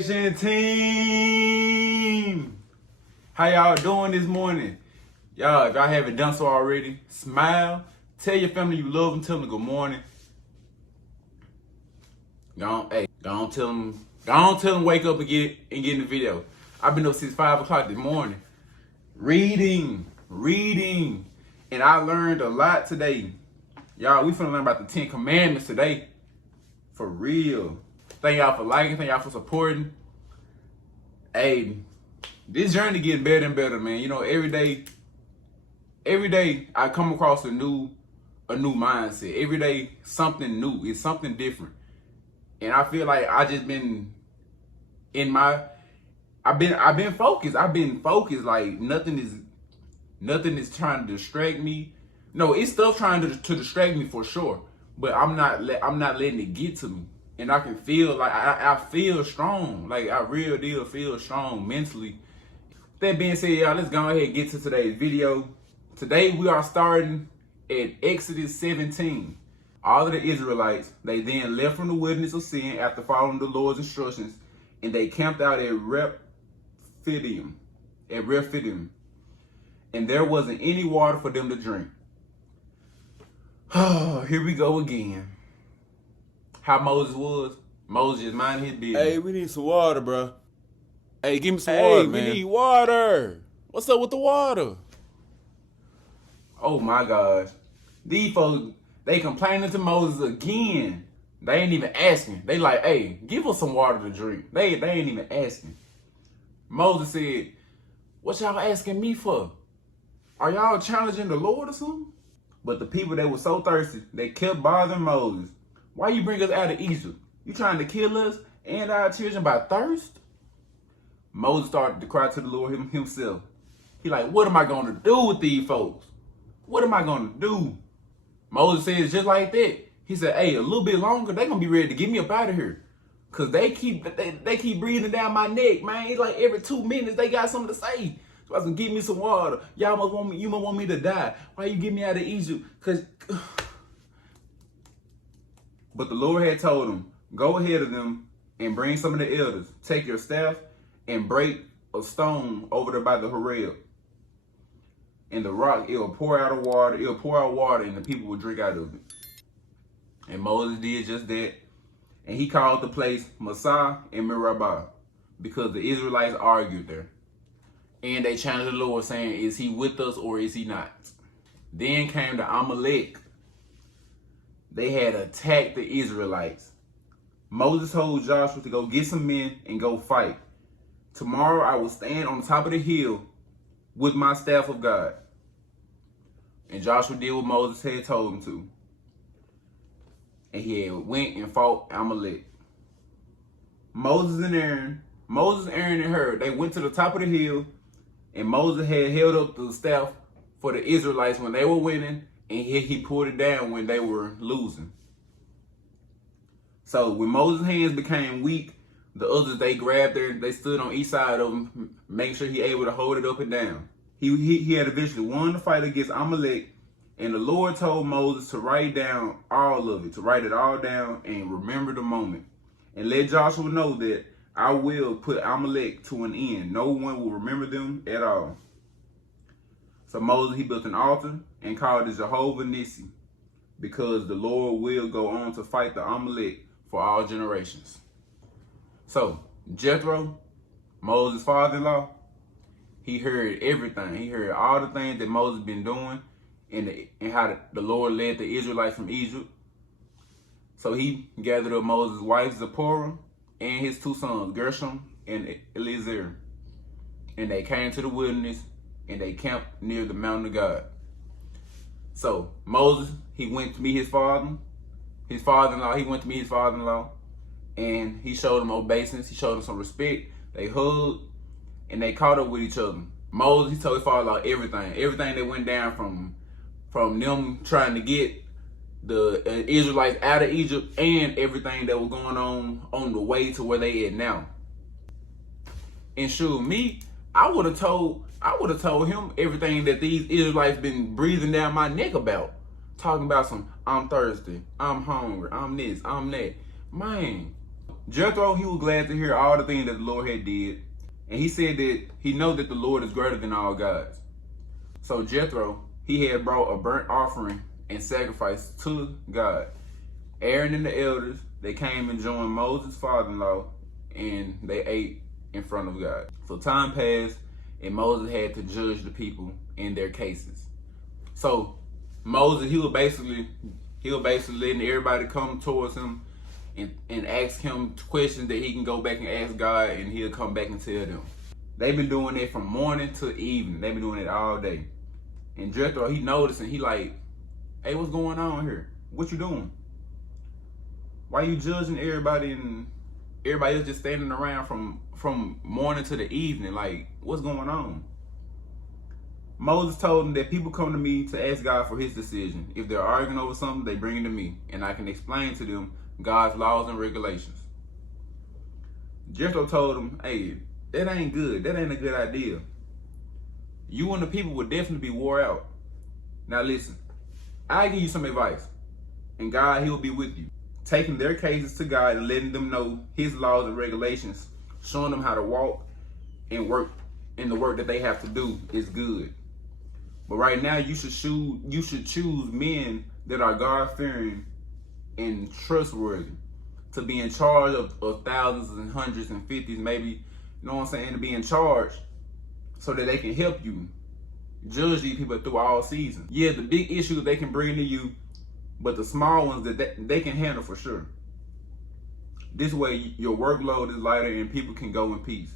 Resurrection team. How y'all doing this morning? Y'all, if y'all haven't done so already, smile. Tell your family you love them. Tell them good morning. Go on, tell them wake up and get in the video. I've been up since 5 o'clock this morning. Reading. And I learned a lot today. Y'all, we finna learn about the 10 Commandments today. For real. Thank y'all for liking. Thank y'all for supporting. Hey, this journey getting better and better, man. You know, every day I come across a new mindset. Every day something new. It's something different. And I feel like I just been I've been focused. Like nothing is trying to distract me. No, it's stuff trying to distract me for sure. But I'm not letting it get to me. And I can feel like I feel strong. Like I real deal feel strong mentally. That being said, y'all, let's go ahead and get to today's video. Today we are starting at Exodus 17. All of the Israelites, they then left from the wilderness of sin after following the Lord's instructions, and they camped out at Rephidim. And there wasn't any water for them to drink. Oh, here we go again. How Moses was. Moses just minding his business. Hey, we need some water, bro. Hey, give me some water, man. We need water. What's up with the water? Oh my gosh. These folks, they complaining to Moses again. They ain't even asking. They like, hey, give us some water to drink. They ain't even asking. Moses said, what y'all asking me for? Are y'all challenging the Lord or something? But the people that were so thirsty, they kept bothering Moses. Why you bring us out of Egypt? You trying to kill us and our children by thirst? Moses started to cry to the Lord himself. He like, what am I going to do with these folks? What am I going to do? Moses says just like that. He said, hey, a little bit longer, they going to be ready to get me up out of here. Because they keep breathing down my neck, man. It's like every 2 minutes they got something to say. So I said, give me some water. You must want me to die. Why you get me out of Egypt? But the Lord had told him, go ahead of them and bring some of the elders. Take your staff and break a stone over there by the Horeb. And the rock, it'll pour out water, and the people will drink out of it. And Moses did just that. And he called the place Massah and Meribah, because the Israelites argued there. And they challenged the Lord, saying, is he with us or is he not? Then came the Amalek. They had attacked the Israelites. Moses told Joshua to go get some men and go fight. Tomorrow I will stand on the top of the hill with my staff of God. And Joshua did what Moses had told him to. And he had went and fought Amalek. Moses, Aaron and Hur, they went to the top of the hill, and Moses had held up the staff for the Israelites when they were winning, and he pulled it down when they were losing. So when Moses' hands became weak, the others, they stood on each side of him, making sure he able to hold it up and down. He had eventually won the fight against Amalek, and the Lord told Moses to write down all of it, to write it all down and remember the moment. And let Joshua know that I will put Amalek to an end. No one will remember them at all. So Moses, he built an altar and called it Jehovah Nissi, because the Lord will go on to fight the Amalek for all generations. So Jethro, Moses' father-in-law, he heard everything. He heard all the things that Moses been doing and how the Lord led the Israelites from Egypt. So he gathered up Moses' wife Zipporah and his 2 sons, Gershom and Eleazar. And they came to the wilderness and they camped near the mountain of God. So Moses, he went to meet his father-in-law. He went to meet his father-in-law, and he showed him obeisance. He showed him some respect. They hugged and they caught up with each other. Moses, he told his father-in-law everything that went down from them trying to get the Israelites out of Egypt, and everything that was going on the way to where they at now. And sure, I would have told him everything that these Israelites been breathing down my neck about. Talking about I'm thirsty, I'm hungry, I'm this, I'm that. Man, Jethro, he was glad to hear all the things that the Lord had did, and he said that he know that the Lord is greater than all gods. So Jethro, he had brought a burnt offering and sacrifice to God. Aaron and the elders, they came and joined Moses' father-in-law, and they ate in front of God. So time passed, and Moses had to judge the people in their cases. So Moses, he was basically letting everybody come towards him and ask him questions that he can go back and ask God, and he'll come back and tell them. They've been doing it from morning to evening. They've been doing it all day. And Jethro, he noticed, and he like, hey, what's going on here? What you doing? Why you judging everybody and everybody else just standing around from morning to the evening? Like, what's going on? Moses told him that people come to me to ask God for his decision. If they're arguing over something, they bring it to me, and I can explain to them God's laws and regulations. Jethro told him, hey, that ain't good. That ain't a good idea. You and the people would definitely be wore out. Now listen, I give you some advice, and God, he'll be with you. Taking their cases to God and letting them know his laws and regulations, showing them how to walk and work in the work that they have to do is good. But right now, you should choose men that are God-fearing and trustworthy to be in charge of thousands and hundreds and fifties, maybe, you know what I'm saying, to be in charge so that they can help you judge these people through all seasons. Yeah, the big issues they can bring to you, but the small ones that they can handle for sure. This way, your workload is lighter and people can go in peace.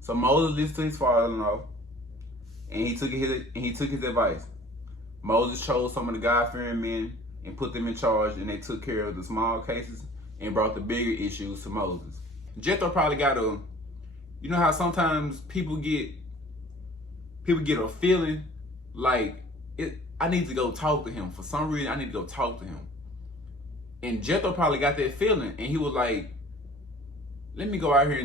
So Moses listened to his father-in-law, and he took his advice. Moses chose some of the God-fearing men and put them in charge, and they took care of the small cases and brought the bigger issues to Moses. Jethro probably got you know how sometimes people get a feeling like I need to go talk to him. For some reason, I need to go talk to him. And Jethro probably got that feeling, and he was like, let me go out here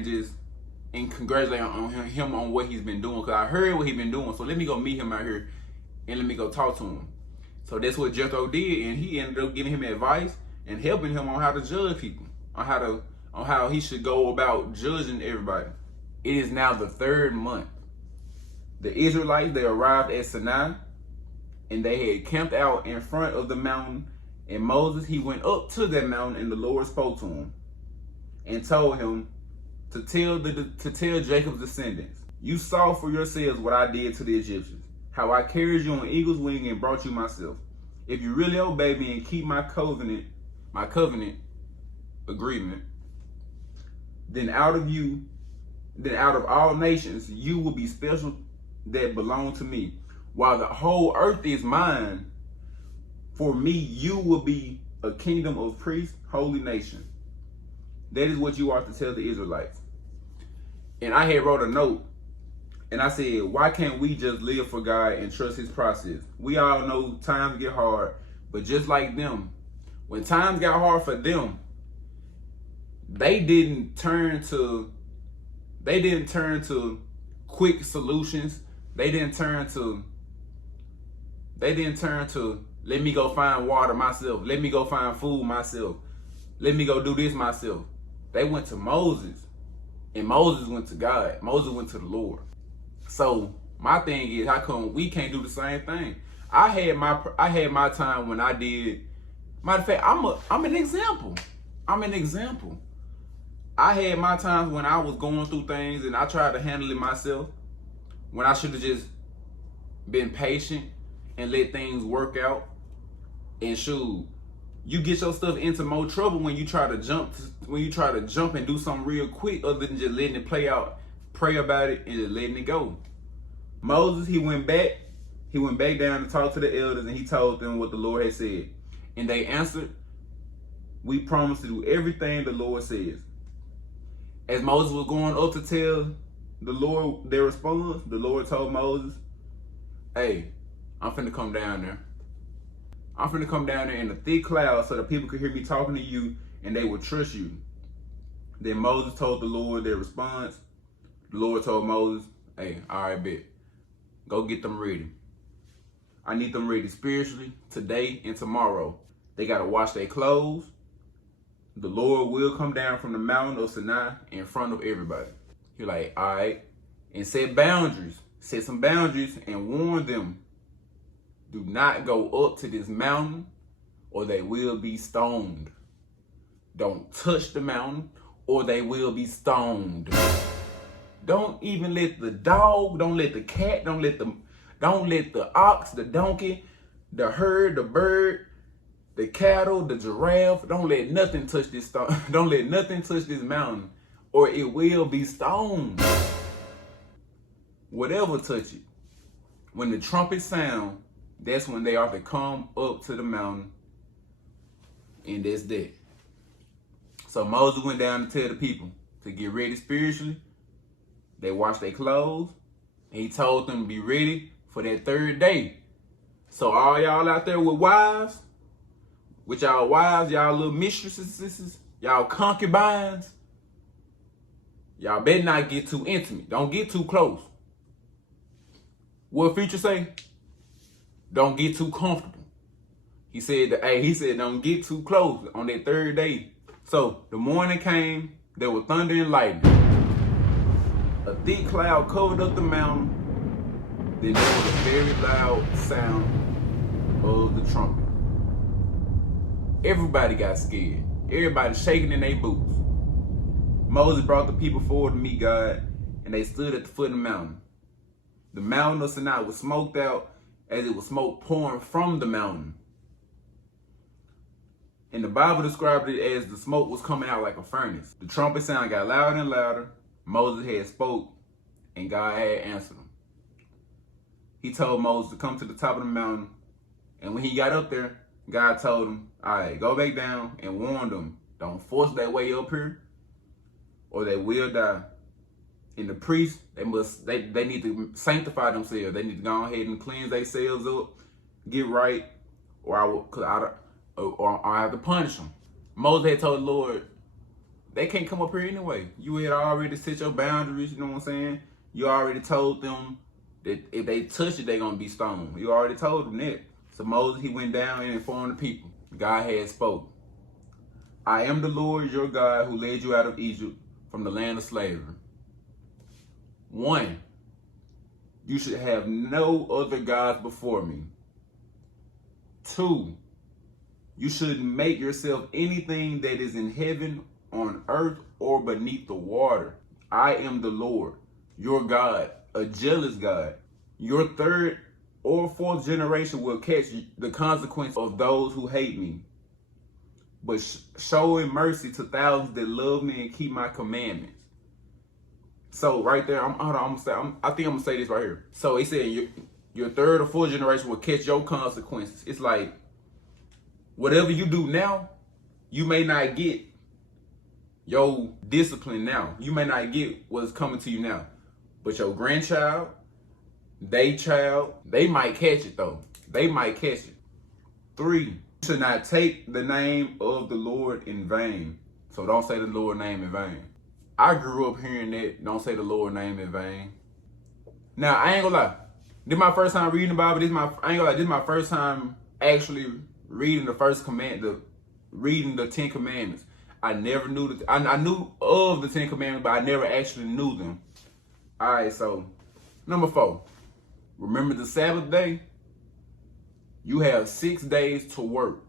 and congratulate on him on what he's been doing, because I heard what he's been doing, so let me go meet him out here and let me go talk to him. So that's what Jethro did, and he ended up giving him advice and helping him on how to judge people, on how he should go about judging everybody. It is now the third month. The Israelites, they arrived at Sinai, and they had camped out in front of the mountain, and Moses, he went up to that mountain, and the Lord spoke to him and told him to tell Jacob's descendants, you saw for yourselves what I did to the Egyptians, how I carried you on eagle's wing and brought you myself. If you really obey me and keep my covenant agreement, then out of all nations, you will be special that belong to me. While the whole earth is mine, for me, you will be a kingdom of priests, holy nation. That is what you are to tell the Israelites. And I had wrote a note, and I said, why can't we just live for God and trust his process? We all know times get hard, but just like them, when times got hard for them, they didn't turn to quick solutions. They didn't turn to let me go find water myself. Let me go find food myself. Let me go do this myself. They went to Moses, and Moses went to God. Moses went to the Lord. So my thing is, how come we can't do the same thing? I had my time when I did. Matter of fact, I'm an example. I'm an example. I had my times when I was going through things and I tried to handle it myself, when I should have just been patient and let things work out. And shoot, you get your stuff into more trouble when you try to jump and do something real quick, other than just letting it play out, pray about it, and just letting it go. Moses, he went back down to talk to the elders, and he told them what the Lord had said. And they answered, we promise to do everything the Lord says. As Moses was going up to tell the Lord their response, the Lord told Moses, hey, I'm finna come down there. I'm finna come down there in a thick cloud so that people could hear me talking to you and they would trust you. Then Moses told the Lord their response. The Lord told Moses, hey, all right, bet. Go get them ready. I need them ready spiritually today and tomorrow. They got to wash their clothes. the Lord will come down from the mountain of Sinai in front of everybody. You're like, all right, and set boundaries. Set some boundaries and warn them. Do not go up to this mountain or they will be stoned. Don't touch the mountain or they will be stoned. Don't even let the dog, don't let the cat, don't let the ox, the donkey, the herd, the bird, the cattle, the giraffe, don't let nothing touch this stone. Don't let nothing touch this mountain or it will be stoned. Whatever touch it. When the trumpet sound, that's when they are to come up to the mountain, and that's that. So Moses went down to tell the people to get ready spiritually. They washed their clothes. And he told them to be ready for that third day. So all y'all out there with wives, y'all little mistresses, y'all concubines, y'all better not get too intimate. Don't get too close. What Future say? Don't get too comfortable. He said, don't get too close on that third day. So the morning came, there was thunder and lightning. A thick cloud covered up the mountain. Then there was a very loud sound of the trumpet. Everybody got scared. Everybody shaking in their boots. Moses brought the people forward to meet God, and they stood at the foot of the mountain. The mountain of Sinai was smoked out as it was smoke pouring from the mountain. And the Bible described it as the smoke was coming out like a furnace. The trumpet sound got louder and louder. Moses had spoke, and God had answered him. He told Moses to come to the top of the mountain, and when he got up there, God told him, all right, go back down and warn them. Don't force their way up here, or they will die. And the priests, they need to sanctify themselves. They need to go ahead and cleanse themselves up, get right, or I have to punish them. Moses had told the Lord, they can't come up here anyway. You had already set your boundaries, you know what I'm saying? You already told them that if they touch it, they're going to be stoned. You already told them that. So Moses, he went down and informed the people. God had spoken. I am the Lord your God who led you out of Egypt from the land of slavery. 1, you should have no other gods before me. 2, you shouldn't make yourself anything that is in heaven, on earth, or beneath the water. I am the Lord, your God, a jealous God. Your third or fourth generation will catch the consequence of those who hate me, but showing mercy to thousands that love me and keep my commandments. So right there, I think I'm gonna say this right here. So he said your third or fourth generation will catch your consequences. It's like whatever you do now, you may not get your discipline now. You may not get what's coming to you now, but your grandchild, they might catch it though. They might catch it. 3, you should not take the name of the Lord in vain. So don't say the Lord's name in vain. I grew up hearing that, don't say the Lord's name in vain. Now, I ain't gonna lie. This is my first time reading the Bible. This is my first time actually reading the first command, reading the 10 Commandments. I never knew I knew of the 10 Commandments, but I never actually knew them. All right, so number 4. Remember the Sabbath day? You have 6 days to work.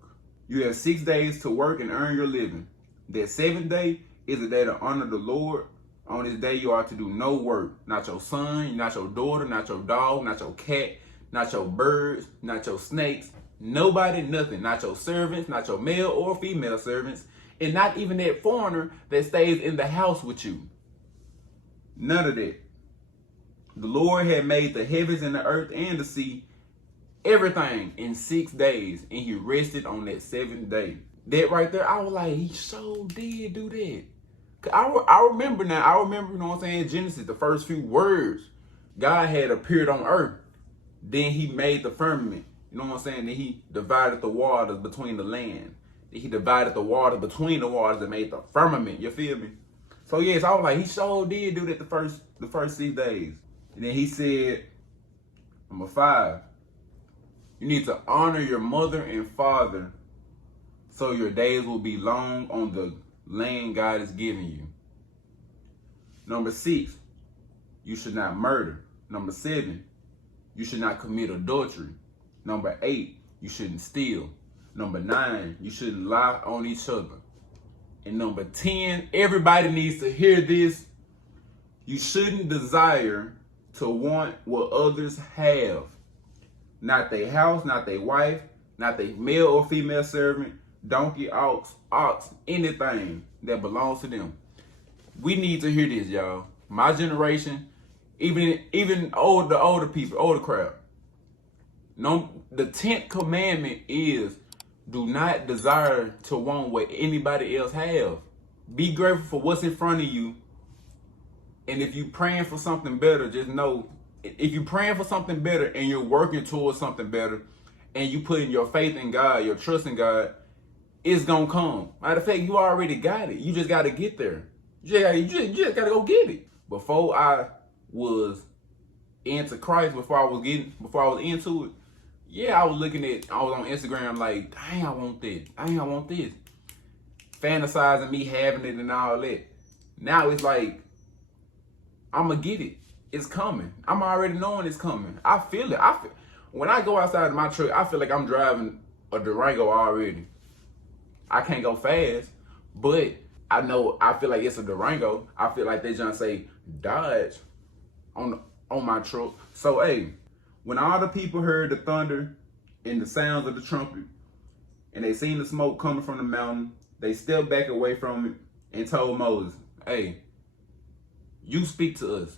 You have 6 days to work and earn your living. That 7th day is a day to honor the Lord. On this day, you are to do no work. Not your son, not your daughter, not your dog, not your cat, not your birds, not your snakes. Nobody, nothing. Not your servants, not your male or female servants, and not even that foreigner that stays in the house with you. None of that. The Lord had made the heavens and the earth and the sea, everything in 6 days, and he rested on that 7th day. That right there, I was like, he so did do that. I remember, you know what I'm saying, Genesis, the first few words, God had appeared on earth. Then he made the firmament. You know what I'm saying? Then he divided the waters between the land. Then he divided the water between the waters and made the firmament. You feel me? So yes, I was like, he sure did do that the first 6 days. And then he said, number 5, you need to honor your mother and father so your days will be long on the land God is giving you. Number 6, you should not murder. Number 7, you should not commit adultery. Number 8, you shouldn't steal. Number 9, you shouldn't lie on each other. And number 10, everybody needs to hear this. You shouldn't desire to want what others have. Not their house, not their wife, not their male or female servant, donkey, ox, anything that belongs to them. We need to hear this, y'all. My generation, even the older people, older crowd. No, the 10th commandment is do not desire to want what anybody else have. Be grateful for what's in front of you. And if you're praying for something better, just know, if you're praying for something better and you're working towards something better, and you putting your faith in God, your trust in God, it's gonna come. Matter of fact, you already got it. You just gotta get there. You just gotta go get it. Before I was into Christ, before I was into it, yeah, I was on Instagram like, dang, I want this. Dang, I want this. Fantasizing me having it and all that. Now it's like, I'm gonna get it. It's coming. I'm already knowing it's coming. I feel it. When I go outside of my truck, I feel like I'm driving a Durango already. I can't go fast, but I feel like it's a Durango. I feel like they trying to say Dodge on my truck. So hey, when all the people heard the thunder and the sounds of the trumpet, and they seen the smoke coming from the mountain, they stepped back away from it and told Moses, hey, you speak to us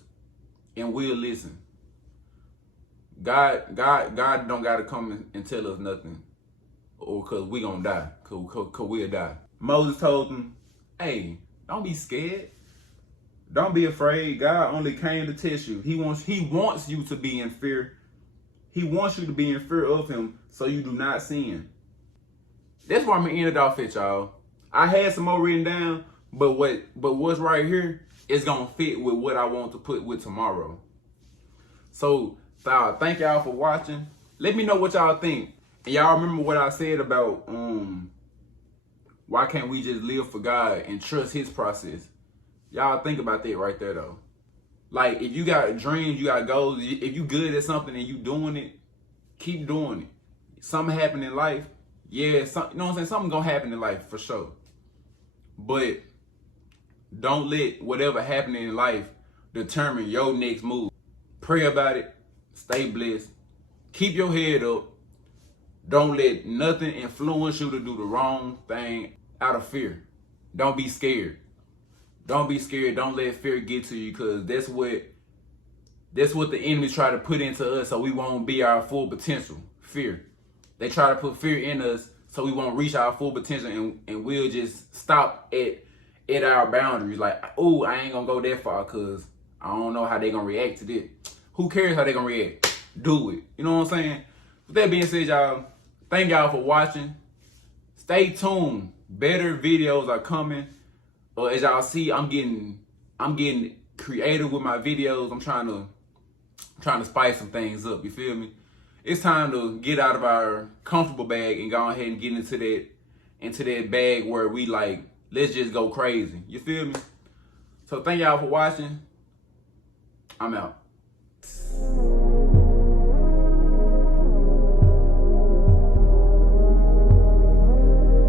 and we'll listen. God don't gotta come and tell us nothing, or cause we gonna die, cause we'll die. Moses told them, hey, don't be scared. Don't be afraid. God only came to test you. He wants you to be in fear. He wants you to be in fear of him so you do not sin. That's where I'm gonna end it off at, y'all. I had some more written down, but what's right here is gonna fit with what I want to put with tomorrow. So thank y'all for watching. Let me know what y'all think. And y'all remember what I said about why can't we just live for God and trust his process? Y'all think about that right there though. Like, if you got dreams, you got goals, if you good at something and you doing it, keep doing it. Something happen in life, yeah, you know what I'm saying? Something gonna happen in life for sure. But don't let whatever happening in life determine your next move. Pray about it, stay blessed, keep your head up. Don't let nothing influence you to do the wrong thing out of fear. Don't be scared. Don't be scared. Don't let fear get to you, because that's what the enemy try to put into us so we won't be our full potential. Fear. They try to put fear in us so we won't reach our full potential, and we'll just stop at our boundaries. Like, oh, I ain't gonna go that far because I don't know how they gonna react to this. Who cares how they gonna react? Do it. You know what I'm saying? With that being said, y'all, thank y'all for watching. Stay tuned. Better videos are coming. As y'all see, I'm getting creative with my videos. I'm trying to spice some things up. You feel me? It's time to get out of our comfortable bag and go ahead and get into that bag where we like, let's just go crazy. You feel me? So thank y'all for watching. I'm out.